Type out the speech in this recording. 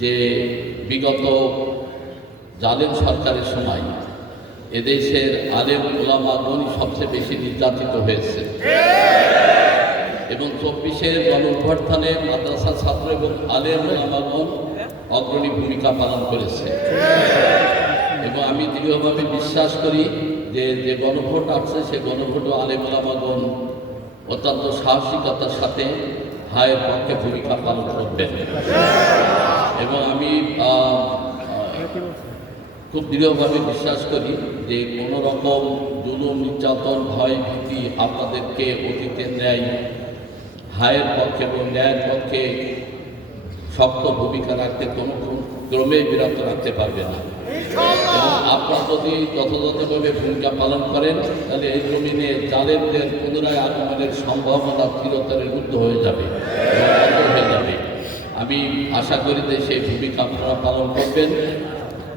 যে বিগত জালেম সরকারের সময় এদেশের আলেম ওলামাগণ সবচেয়ে বেশি নির্যাতিত হয়েছে এবং 24-এর গণঅভ্যুত্থানে মাদ্রাসা ছাত্র এবং আলেম ওলামাগণ অগ্রণী ভূমিকা পালন করেছে এবং আমি দৃঢ়ভাবে বিশ্বাস করি যে যে গণভোট আসছে সে গণভোটও আলেম ওলামাগণ অত্যন্ত সাহসিকতার সাথে হায়ের পক্ষে ভূমিকা পালন করবেন এবং আমি খুব দৃঢ়ভাবে বিশ্বাস করি যে কোনো রকম জুলুম নির্যাতন ভয় ভীতি আপনাদেরকে অতীতের ন্যায় হায়ের পক্ষে এবং ন্যায়ের পক্ষে শক্ত ভূমিকা রাখতে কোনো ক্রমে বিরত রাখতে পারবে না এবং আপনারা যদি যথাযথভাবে ভূমিকা পালন করেন তাহলে এই জমিনে জালেমদের পুনরায় আগমনের সম্ভাবনা চিরতরের ঊর্ধ্ব হয়ে যাবে আমি আশা করি যে সেই ভূমিকা আপনারা পালন করবেন